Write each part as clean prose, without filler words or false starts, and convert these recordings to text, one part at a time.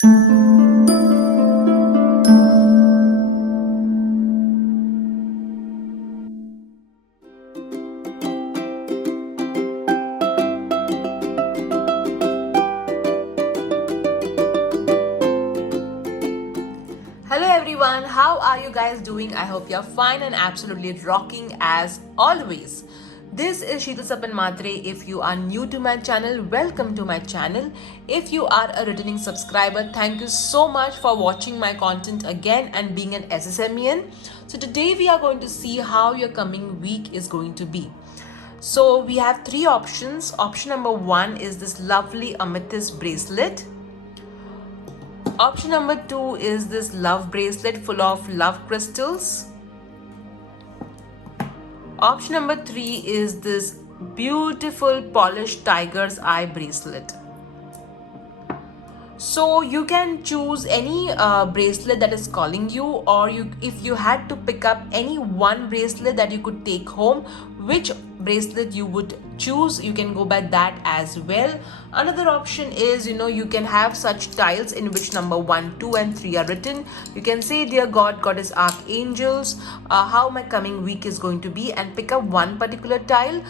Hello everyone, how are you guys doing? I hope you're fine and absolutely rocking as always. This is Sheetal Sapan Matre. If you are new to my channel, welcome to my channel. If you are a returning subscriber, thank you so much for watching my content again and being an SSMEN. So today we are going to see how your coming week is going to be. So we have three options. Option number one is this lovely amethyst bracelet. Option number two is this love bracelet full of love crystals. Option number three is this beautiful polished tiger's eye bracelet. So you can choose any bracelet that is calling you, or if you had to pick up any one bracelet that you could take home, which bracelet you would choose, you can go by that as well. Another option is, you can have such tiles in which number 1, 2 and 3 are written. You can say, dear God, Goddess, Archangels, how my coming week is going to be, and pick up one particular tile.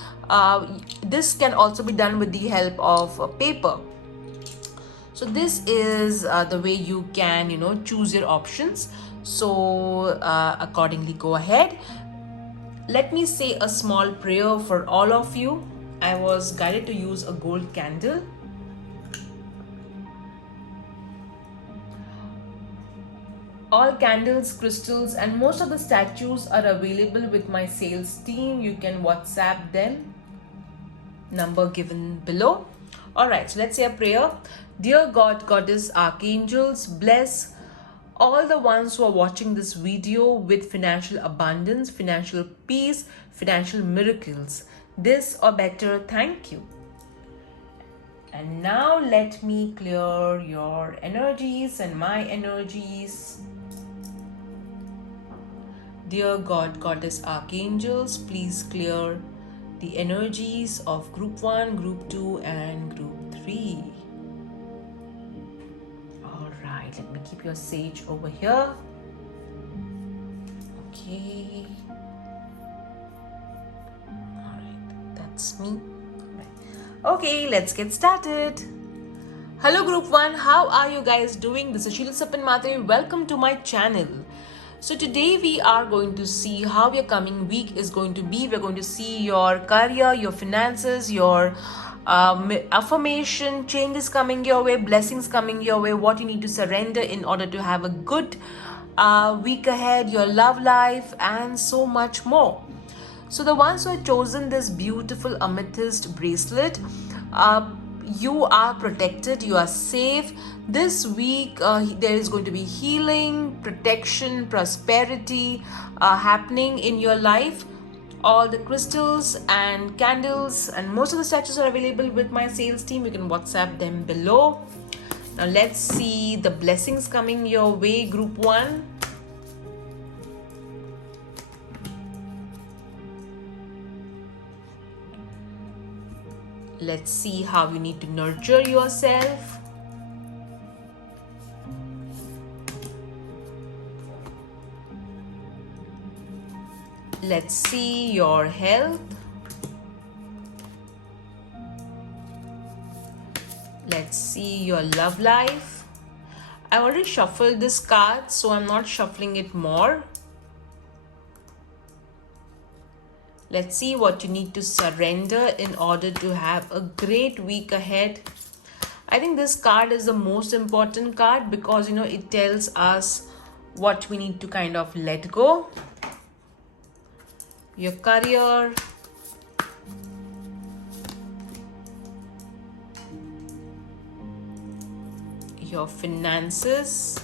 This can also be done with the help of paper. So this is the way you can choose your options. So accordingly, go ahead. Let me say a small prayer for all of you. I was guided to use a gold candle. All candles, crystals and most of the statues are available with my sales team. You can WhatsApp them, number given below. Alright, so let's say a prayer. Dear God, Goddess, Archangels, bless all the ones who are watching this video with financial abundance, financial peace, financial miracles. This or better, thank you. And now let me clear your energies and my energies. Dear God, Goddess, Archangels, please clear the energies of Group 1, Group 2 and Group 3. Alright, let me keep your sage over here. Okay. Alright, that's me. Okay, let's get started. Hello Group 1, how are you guys doing? This is Sheetal Sapan Matre. Welcome to my channel. So today we are going to see how your coming week is going to be. We're going to see your career, your finances, your affirmation, changes coming your way, blessings coming your way, what you need to surrender in order to have a good week ahead, your love life and so much more. So the ones who have chosen this beautiful amethyst bracelet, you are protected, you are safe. This week there is going to be healing, protection, prosperity happening in your life. All the crystals and candles and most of the statues are available with my sales team. You can WhatsApp them below. Now let's see the blessings coming your way, Group 1. Let's see how you need to nurture yourself. Let's see your health. Let's see your love life. I already shuffled this card, so I'm not shuffling it more. Let's see what you need to surrender in order to have a great week ahead. I think this card is the most important card because it tells us what we need to kind of let go. Your career, your finances,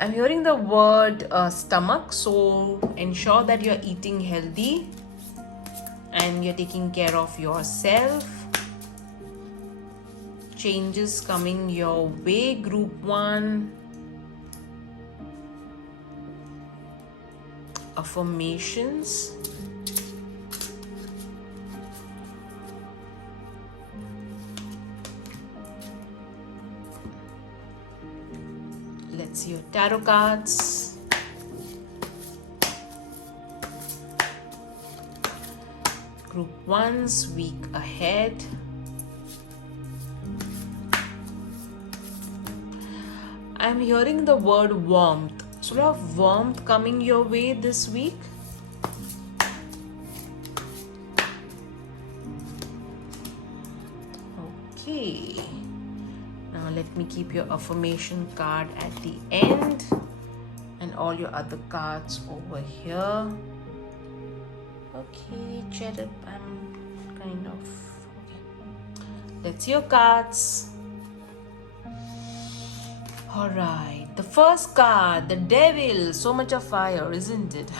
I'm hearing the word stomach, so ensure that you're eating healthy and you're taking care of yourself. Changes coming your way, Group 1. Affirmations. Let's see your tarot cards. Group 1's week ahead. I'm hearing the word warmth. So a lot of warmth coming your way this week. Okay. Now let me keep your affirmation card at the end and all your other cards over here. Okay, Cherub, I'm kind of okay. Let's see your cards. Alright, the first card, the Devil. So much of fire, isn't it?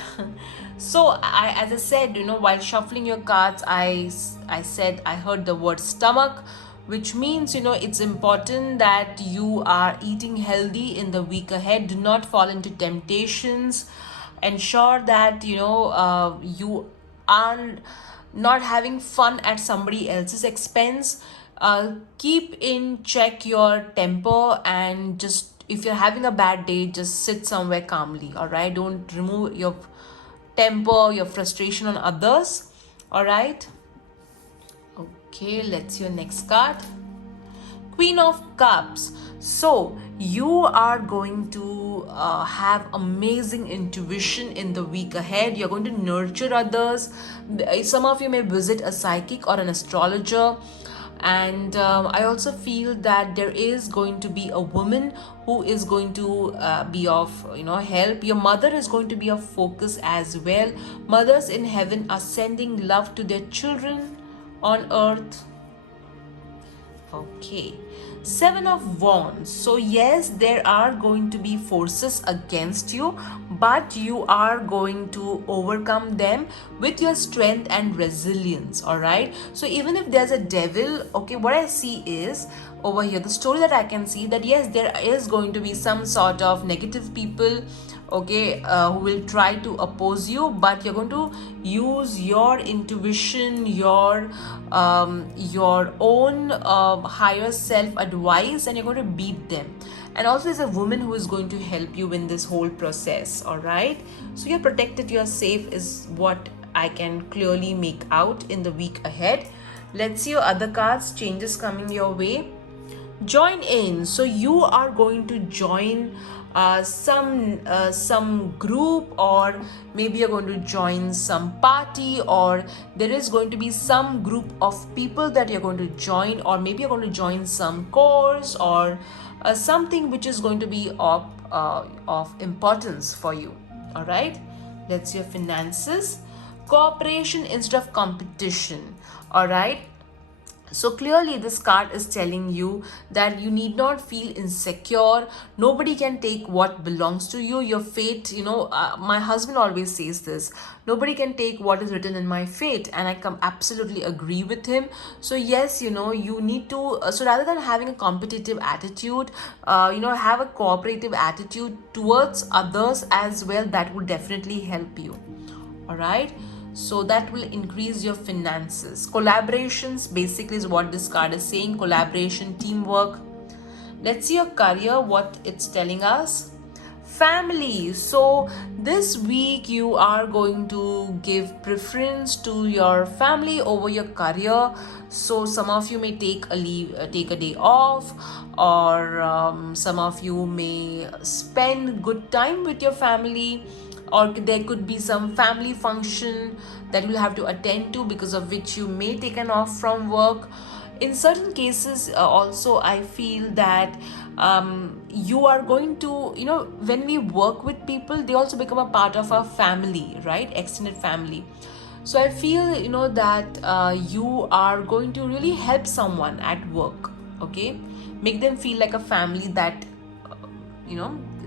So as I said, while shuffling your cards, I said I heard the word stomach, which means it's important that you are eating healthy in the week ahead. Do not fall into temptations. Ensure that you are not having fun at somebody else's expense. Keep in check your temper, and just if you're having a bad day, just sit somewhere calmly. All right, don't remove your temper, your frustration on others. All right. Okay, let's see your next card. Queen of Cups. So you are going to have amazing intuition in the week ahead. You're going to nurture others. Some of you may visit a psychic or an astrologer. And I also feel that there is going to be a woman who is going to be of help. Your mother is going to be of focus as well. Mothers in heaven are sending love to their children on earth. Okay, Seven of Wands. So yes, there are going to be forces against you, but you are going to overcome them with your strength and resilience. All right, so even if there's a devil, okay, what I see is over here, the story that I can see, that yes, there is going to be some sort of negative people, okay, who will try to oppose you, but you're going to use your intuition, your own higher self advice, and you're going to beat them. And also there's a woman who is going to help you in this whole process. All right, so you're protected, you're safe, is what I can clearly make out in the week ahead. Let's see your other cards. Changes coming your way. Join in. So you are going to join some group, or maybe you're going to join some party, or there is going to be some group of people that you're going to join, or maybe you're going to join some course or something which is going to be of importance for you. All right, let's see your finances. Cooperation instead of competition. All right, so clearly this card is telling you that you need not feel insecure. Nobody can take what belongs to you. Your fate, my husband always says this, nobody can take what is written in my fate, and I absolutely agree with him. So yes, you need to, so rather than having a competitive attitude, have a cooperative attitude towards others as well. That would definitely help you. All right, so that will increase your finances. Collaborations basically is what this card is saying. Collaboration, teamwork. Let's see your career, what it's telling us. Family. So this week you are going to give preference to your family over your career. So some of you may take a day off, or some of you may spend good time with your family, or there could be some family function that you'll have to attend to, because of which you may take an off from work. In certain cases also I feel that you are going to, when we work with people, they also become a part of our family, right? Extended family. So I feel that you are going to really help someone at work. Okay, make them feel like a family, that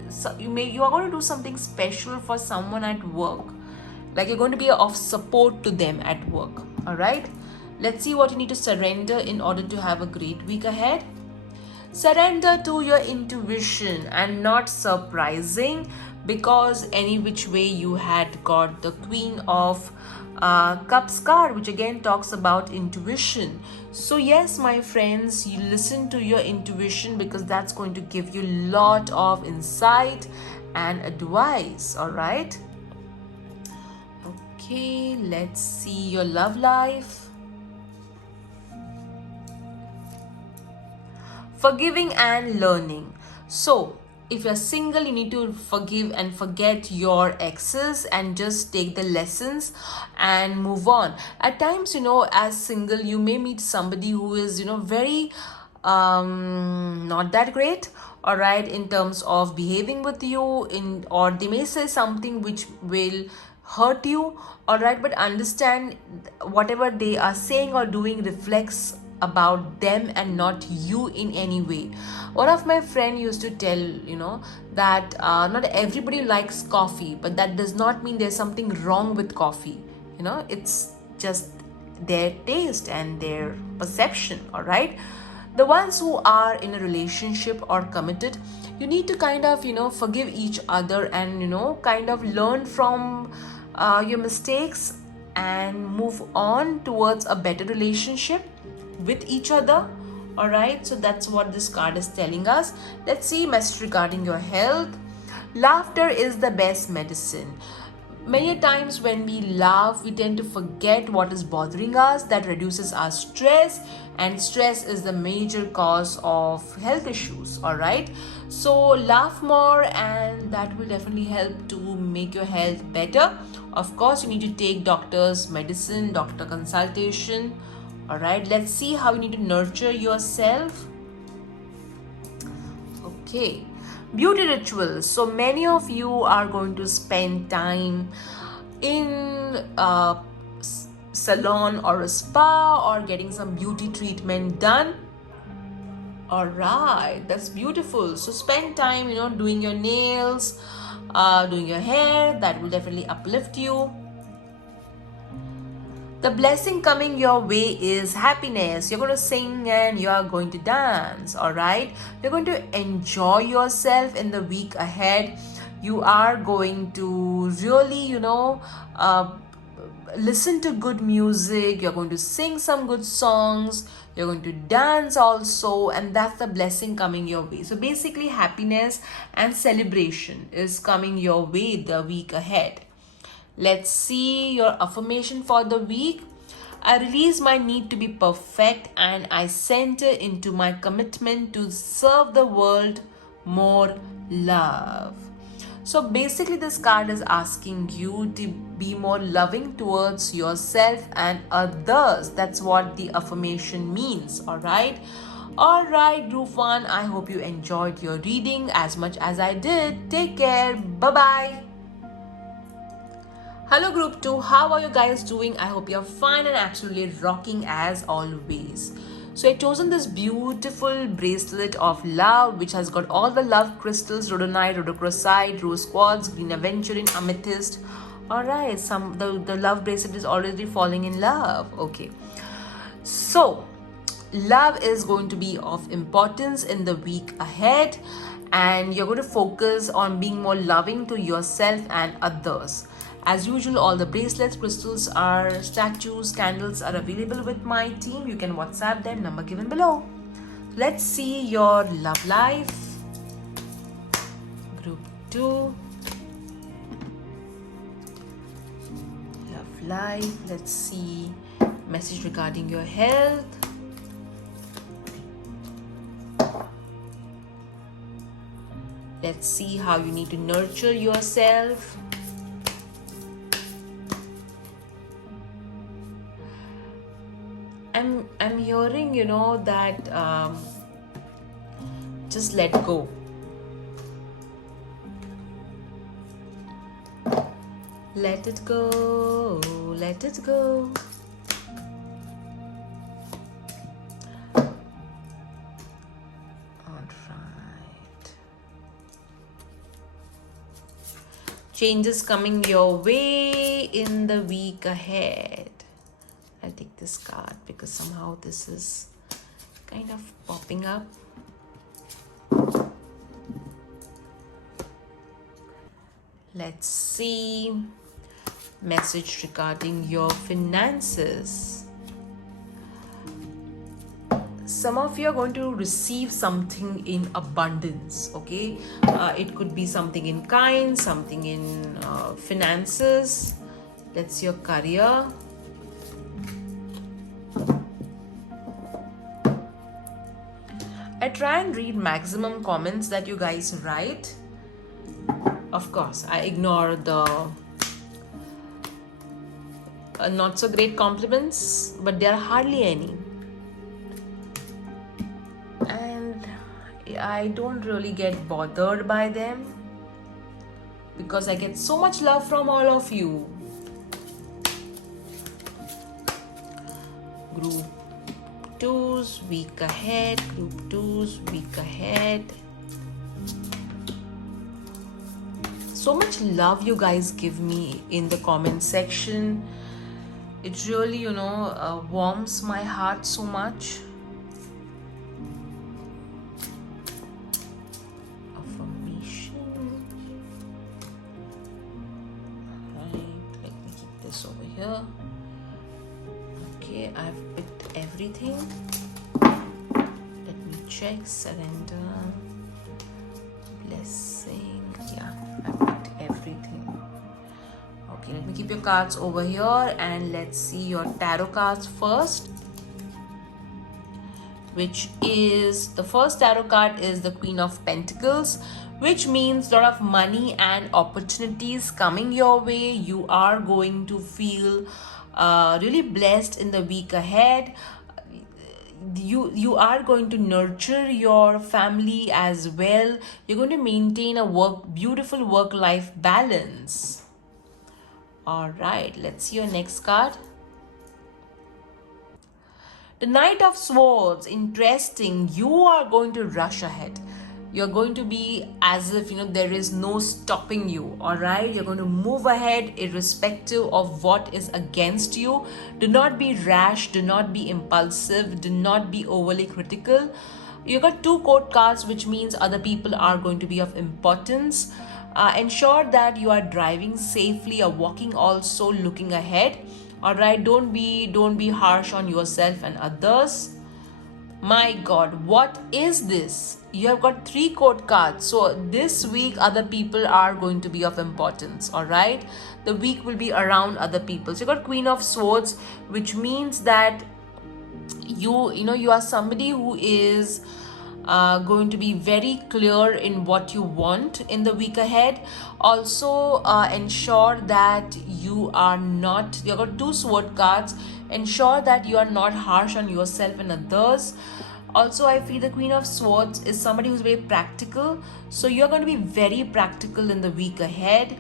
so you are going to do something special for someone at work, like you're going to be of support to them at work. All right, let's see what you need to surrender in order to have a great week ahead. Surrender to your intuition. And not surprising, because any which way you had got the Queen of Cups card, which again talks about intuition. So yes, my friends, you listen to your intuition because that's going to give you a lot of insight and advice. All right. Okay, let's see your love life. Forgiving and learning. So if you're single, you need to forgive and forget your exes and just take the lessons and move on. At times, as single, you may meet somebody who is, very not that great, all right, in terms of behaving with you, or they may say something which will hurt you, all right, but understand whatever they are saying or doing reflects about them and not you in any way. One of my friend used to tell, that not everybody likes coffee, but that does not mean there's something wrong with coffee. It's just their taste and their perception, all right. The ones who are in a relationship or committed, you need to kind of forgive each other and kind of learn from your mistakes and move on towards a better relationship with each other. All right, so that's what this card is telling us. Let's see message regarding your health. Laughter is the best medicine. Many times when we laugh, we tend to forget what is bothering us. That reduces our stress, and stress is the major cause of health issues. All right, so laugh more, and that will definitely help to make your health better. Of course, you need to take doctor's medicine, doctor consultation. All right, let's see how you need to nurture yourself. Okay, beauty rituals. So many of you are going to spend time in a salon or a spa or getting some beauty treatment done. All right, that's beautiful. So spend time, doing your nails, doing your hair. That will definitely uplift you. The blessing coming your way is happiness. You're going to sing and you are going to dance, all right? You're going to enjoy yourself in the week ahead. You are going to really, listen to good music. You're going to sing some good songs. You're going to dance also, and that's the blessing coming your way. So basically, happiness and celebration is coming your way the week ahead. Let's see your affirmation for the week. I release my need to be perfect and I center into my commitment to serve the world more love. So basically, this card is asking you to be more loving towards yourself and others. That's what the affirmation means, all right? All right, Group 1, I hope you enjoyed your reading as much as I did. Take care. Bye-bye. Hello Group 2, how are you guys doing? I hope you're fine and absolutely rocking as always. So I've chosen this beautiful bracelet of love which has got all the love crystals, rhodonite, rhodochrosite, rose quartz, green aventurine, amethyst. Alright, the love bracelet is already falling in love. Okay. So love is going to be of importance in the week ahead, and you're going to focus on being more loving to yourself and others. As usual, all the bracelets, crystals, are statues, candles are available with my team. You can WhatsApp them, number given below. Let's see your love life. Group 2. Love life. Let's see message regarding your health. Let's see how you need to nurture yourself. I'm hearing, that just let go. Let it go, let it go. All right. Changes coming your way in the week ahead. I'll take this card because somehow this is kind of popping up. Let's see. Message regarding your finances. Some of you are going to receive something in abundance, okay? It could be something in kind, something in finances. That's your career. I try and read maximum comments that you guys write. Of course, I ignore the not so great compliments, but there are hardly any. And I don't really get bothered by them because I get so much love from all of you. Group 2's week ahead, group 2's week ahead. So much love you guys give me in the comment section. It really, warms my heart so much. Affirmation. Alright, let me keep this over here. Okay, I've picked everything. Let me check. Surrender. Blessing. Yeah, I picked everything. Okay, let me keep your cards over here and let's see your tarot cards first. Which is, the first tarot card is the Queen of Pentacles, which means a lot of money and opportunities coming your way. You are going to feel really blessed in the week ahead. You are going to nurture your family as well. You're going to maintain a beautiful work-life balance. All right, let's see your next card. The Knight of Swords. Interesting. You are going to rush ahead. You're going to be as if, there is no stopping you. All right. You're going to move ahead irrespective of what is against you. Do not be rash. Do not be impulsive. Do not be overly critical. You got 2 court cards, which means other people are going to be of importance. Ensure that you are driving safely or walking also looking ahead. All right, don't be harsh on yourself and others. My God, what is this? You have got 3 court cards. So this week other people are going to be of importance. All right, the week will be around other people. So you got Queen of Swords, which means that you are somebody who is going to be very clear in what you want in the week ahead. Also ensure that you got 2 sword cards. Ensure that you are not harsh on yourself and others. Also, I feel the Queen of Swords is somebody who's very practical. So you're going to be very practical in the week ahead.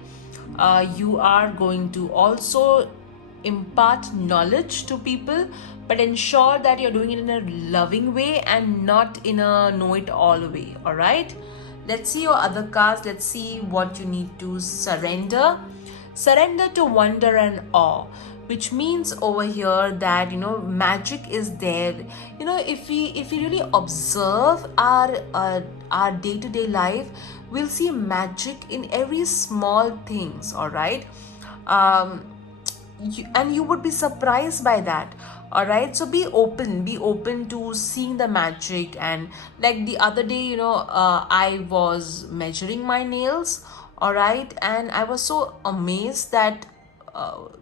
You are going to also impart knowledge to people, but ensure that you're doing it in a loving way and not in a know-it-all way. All right, let's see your other cards. Let's see what you need to surrender to wonder and awe, which means over here that magic is there. If we really observe our day-to-day life, we'll see magic in every small things. All right, and you would be surprised by that. All right, so be open to seeing the magic. And like the other day, I was measuring my nails. All right, and I was so amazed that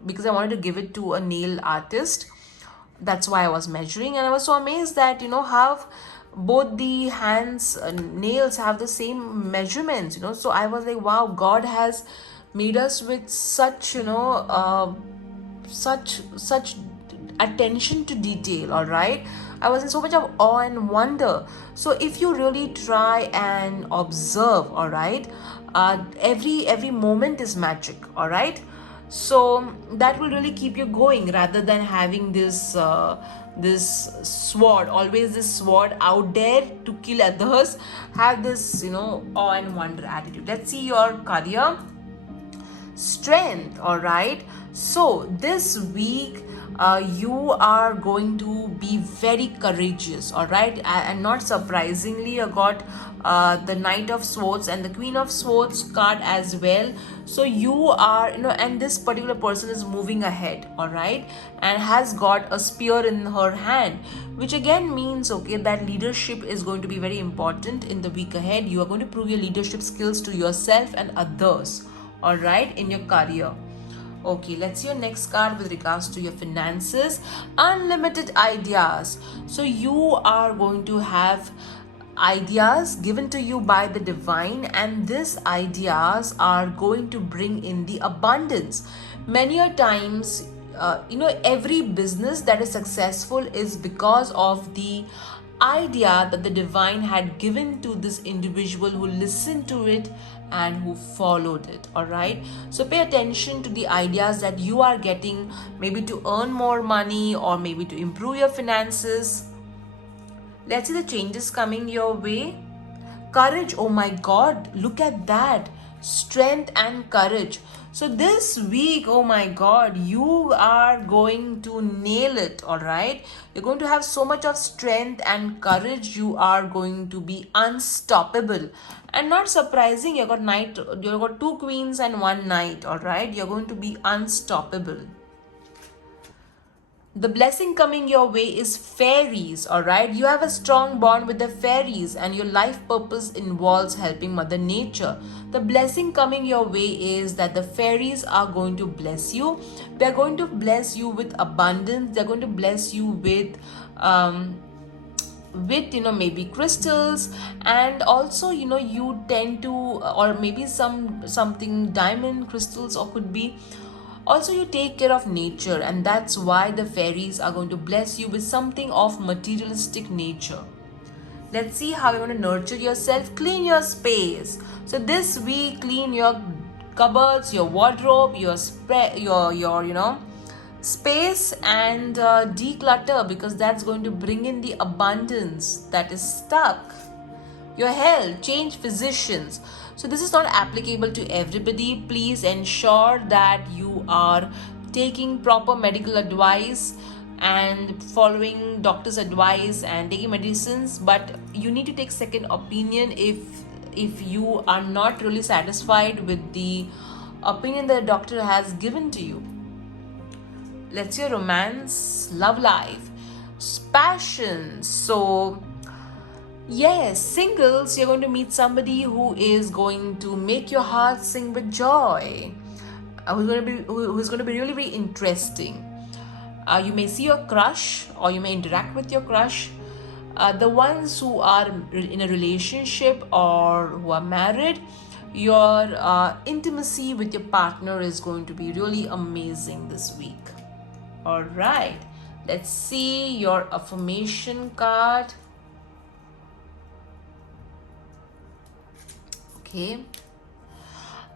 because I wanted to give it to a nail artist, that's why I was measuring. And I was so amazed that how both the hands nails have the same measurements. So I was like, wow, God has made us with such such attention to detail. All right, I was in so much of awe and wonder. So if you really try and observe, all right, every moment is magic. All right, so that will really keep you going rather than having this sword, always this sword out there to kill others. Have this awe and wonder attitude. Let's see your career. Strength. All right, so this week you are going to be very courageous, all right? And not surprisingly, you got the Knight of Swords and the Queen of Swords card as well. So you are, and this particular person is moving ahead, all right, and has got a spear in her hand, which again means, okay, that leadership is going to be very important in the week ahead. You are going to prove your leadership skills to yourself and others, all right, in your career. Okay, let's see your next card with regards to your finances. Unlimited ideas. So you are going to have ideas given to you by the divine, and these ideas are going to bring in the abundance. Many a times, every business that is successful is because of the idea that the divine had given to this individual who listened to it and who followed it, all right? So pay attention to the ideas that you are getting, maybe to earn more money or maybe to improve your finances. Let's see the changes coming your way. Courage, oh my god, look at that. Strength and courage. So this week, oh my god, you are going to nail it, all right? You're going to have so much of strength and courage. You are going to be unstoppable. And not surprising, you got two queens and one knight, all right? You're going to be unstoppable. The blessing coming your way is fairies, all right? You have a strong bond with the fairies, and your life purpose involves helping Mother Nature. The blessing coming your way is that the fairies are going to bless you. They're going to bless you with abundance. They're going to bless you with maybe crystals, and also you tend to, or maybe something diamond crystals, or could be also you take care of nature, and that's why the fairies are going to bless you with something of materialistic nature. Let's see how you're going to nurture yourself. Clean your space. So this week, clean your cupboards, your wardrobe, your space, and declutter, because that's going to bring in the abundance that is stuck. Your health, change physicians. So this is not applicable to everybody. Please ensure that you are taking proper medical advice and following doctor's advice and taking medicines, but you need to take second opinion if you are not really satisfied with the opinion that the doctor has given to you. Let's see romance, love life, passion. So yes, singles, you're going to meet somebody who is going to make your heart sing with joy, who's going to be really, really interesting. You may see your crush, or you may interact with your crush. The ones who are in a relationship or who are married, your intimacy with your partner is going to be really amazing this week. All right, let's see your affirmation card. Okay.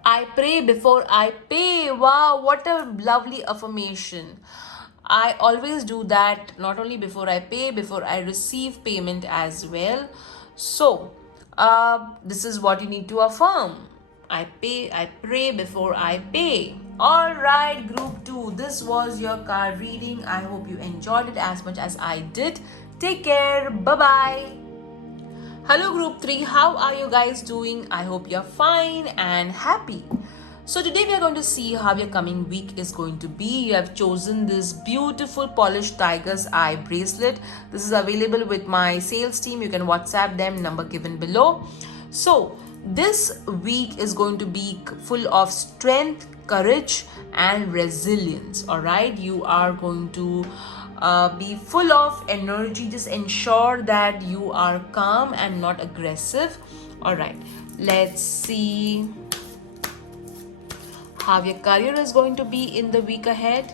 I pray before I pay. Wow, what a lovely affirmation. I always do that, not only before I pay, before I receive payment as well. So, this is what you need to affirm. I pray before I pay. Alright, group 2, this was your card reading. I hope you enjoyed it as much as I did. Take care. Bye-bye. Hello group 3, how are you guys doing? I hope you're fine and happy. So today we are going to see how your coming week is going to be. You have chosen this beautiful polished tiger's eye bracelet. This is available with my sales team. You can WhatsApp them, number given below. So this week is going to be full of strength, courage and resilience. All right, you are going to be full of energy. Just ensure that you are calm and not aggressive. All right, let's see how your career is going to be in the week ahead.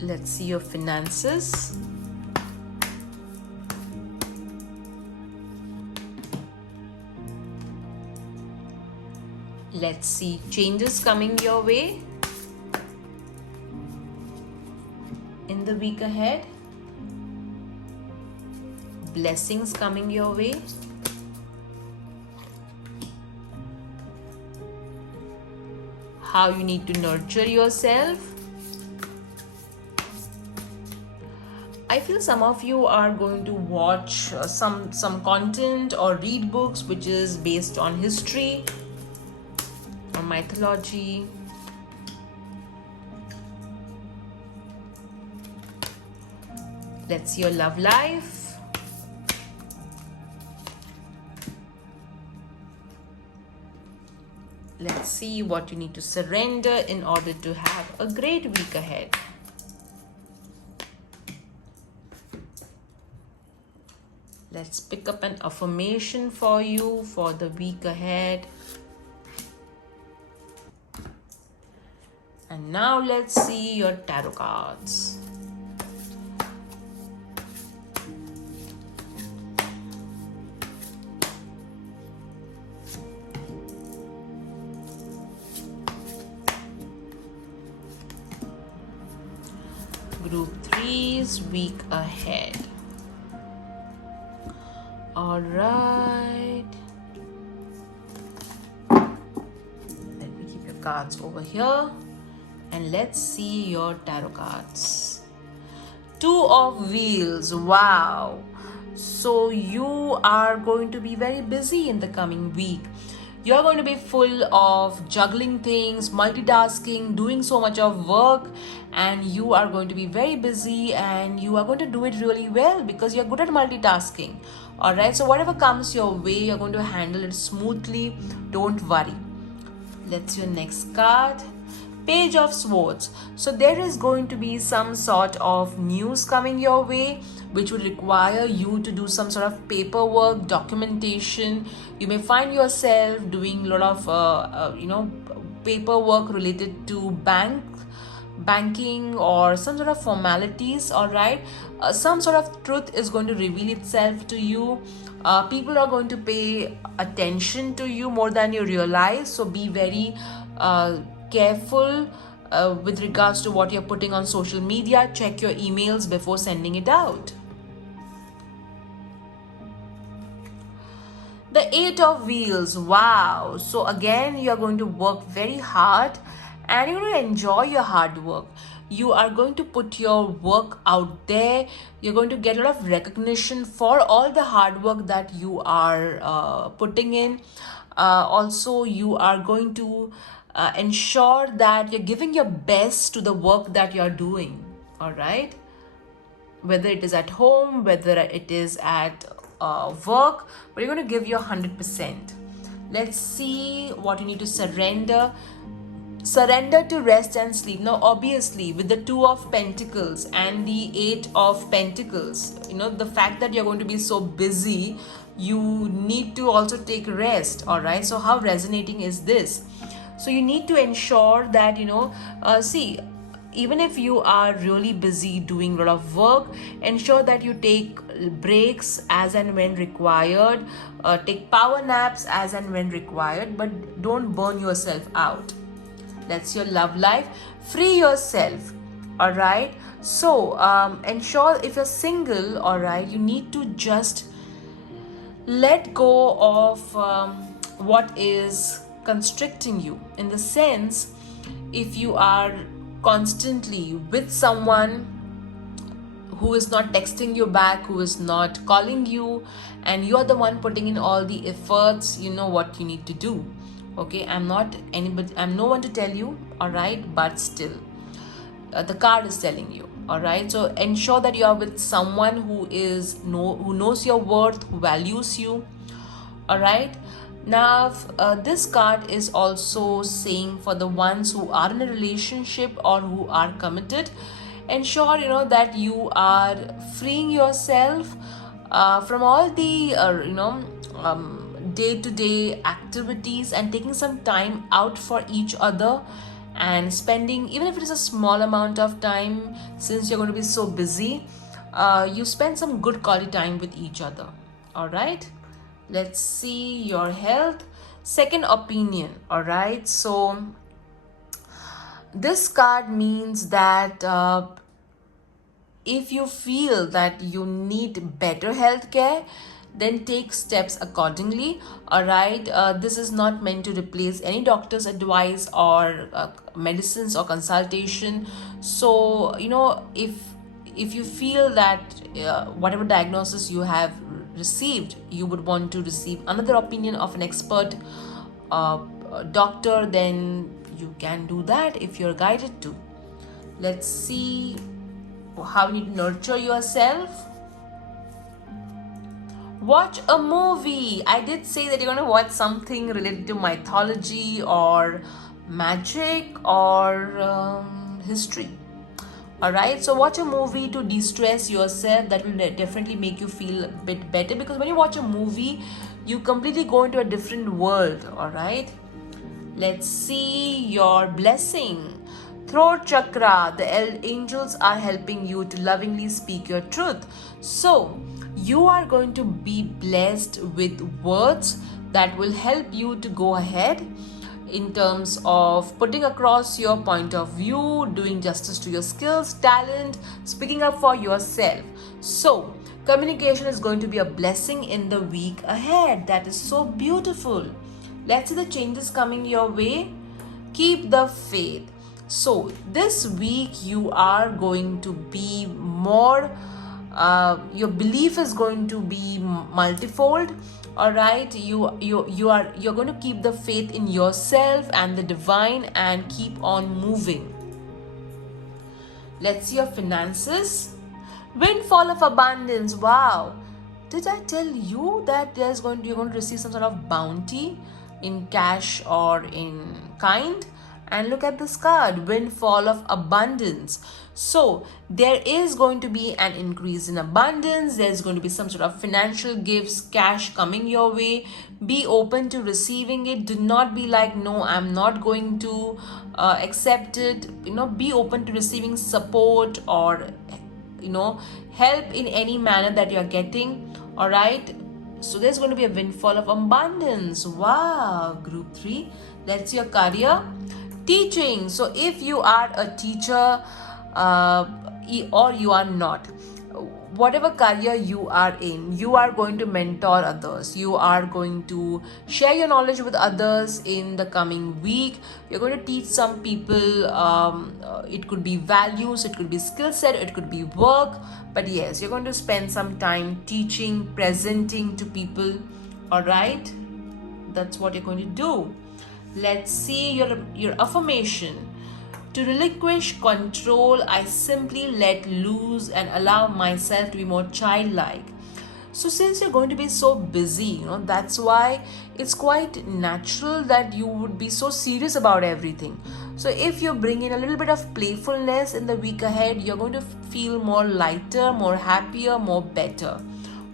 Let's see your finances. Let's see changes coming your way in the week ahead. Blessings coming your way. how you need to nurture yourself. I feel some of you are going to watch some content or read books which is based on history or mythology. Let's see your love life. Let's see what you need to surrender in order to have a great week ahead. Let's pick up an affirmation for you for the week ahead. And now let's see your tarot cards. Group 3's week ahead. All right. Let me keep your cards over here. And let's see your tarot cards. 2 of Wheels. Wow. So you are going to be very busy in the coming week. You're going to be full of juggling things, multitasking, doing so much of work, and you are going to be very busy, and you are going to do it really well because you're good at multitasking. All right, so whatever comes your way, you're going to handle it smoothly. Don't worry. Let's your next card. Page of Swords. So there is going to be some sort of news coming your way which will require you to do some sort of paperwork, documentation. You may find yourself doing a lot of paperwork related to banking or some sort of formalities. All right, some sort of truth is going to reveal itself to you. People are going to pay attention to you more than you realize, so be very careful with regards to what you're putting on social media. Check your emails before sending it out. The 8 of Wheels. Wow. So again, you're going to work very hard and you're going to enjoy your hard work. You are going to put your work out there. You're going to get a lot of recognition for all the hard work that you are putting in. Also, you are going to ensure that you're giving your best to the work that you're doing. All right, whether it is at home, whether it is at work, but you're going to give your 100%. Let's see what you need to surrender. Surrender to rest and sleep. Now obviously with the 2 of Pentacles and the 8 of Pentacles, the fact that you're going to be so busy, you need to also take rest. All right, so how resonating is this? So you need to ensure that see, even if you are really busy doing a lot of work, ensure that you take breaks as and when required, take power naps as and when required, but don't burn yourself out. That's your love life. Free yourself. All right, so ensure if you're single, all right, you need to just let go of what is constricting you, in the sense, if you are constantly with someone who is not texting you back, who is not calling you, and you're the one putting in all the efforts, you know what you need to do. Okay, I'm not anybody, I'm no one to tell you, all right, but still the card is telling you. All right, so ensure that you are with someone who knows your worth, who values you. All right, now this card is also saying for the ones who are in a relationship or who are committed, ensure that you are freeing yourself from all the day-to-day activities and taking some time out for each other and spending, even if it is a small amount of time, since you're going to be so busy, you spend some good quality time with each other. All right, let's see your health. Second opinion. All right, so this card means that if you feel that you need better health care, then take steps accordingly. All right, this is not meant to replace any doctor's advice or medicines or consultation. So if you feel that whatever diagnosis you have received, you would want to receive another opinion of an expert doctor, then you can do that if you're guided to. Let's see how you nurture yourself. Watch a movie. I did say that you're going to watch something related to mythology or magic or history. Alright, so watch a movie to de-stress yourself. That will definitely make you feel a bit better, because when you watch a movie, you completely go into a different world. Alright, let's see your blessing. Throat chakra, the angels are helping you to lovingly speak your truth. So you are going to be blessed with words that will help you to go ahead in terms of putting across your point of view, doing justice to your skills, talent, speaking up for yourself. So communication is going to be a blessing in the week ahead. That is so beautiful. Let's see the changes coming your way. Keep the faith. So this week you are going to be more, your belief is going to be multifold. All right, you're going to keep the faith in yourself and the divine and keep on moving. Let's see your finances. Windfall of abundance. Wow, did I tell you that you're going to receive some sort of bounty in cash or in kind? And look at this card, windfall of abundance. So there is going to be an increase in abundance. There's going to be some sort of financial gifts, cash coming your way. Be open to receiving it. Do not be like, no, I'm not going to accept it. Be open to receiving support or help in any manner that you're getting. All right, so there's going to be a windfall of abundance. Wow, group 3. Let's see your career. Teaching. So if you are a teacher or you are not, whatever career you are in, you are going to mentor others. You are going to share your knowledge with others in the coming week. You're going to teach some people. It could be values, it could be skill set, it could be work. But yes, you're going to spend some time teaching, presenting to people. All right, that's what you're going to do. Let's see your affirmation. To relinquish control, I simply let loose and allow myself to be more childlike. So since you're going to be so busy, that's why it's quite natural that you would be so serious about everything. So if you bring in a little bit of playfulness in the week ahead, you're going to feel more lighter, more happier, more better.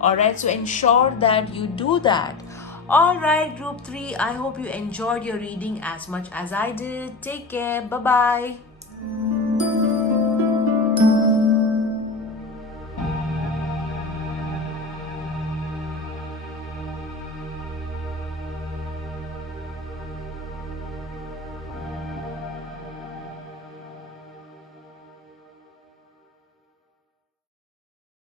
All right, so ensure that you do that. Alright, group 3, I hope you enjoyed your reading as much as I did. Take care. Bye-bye.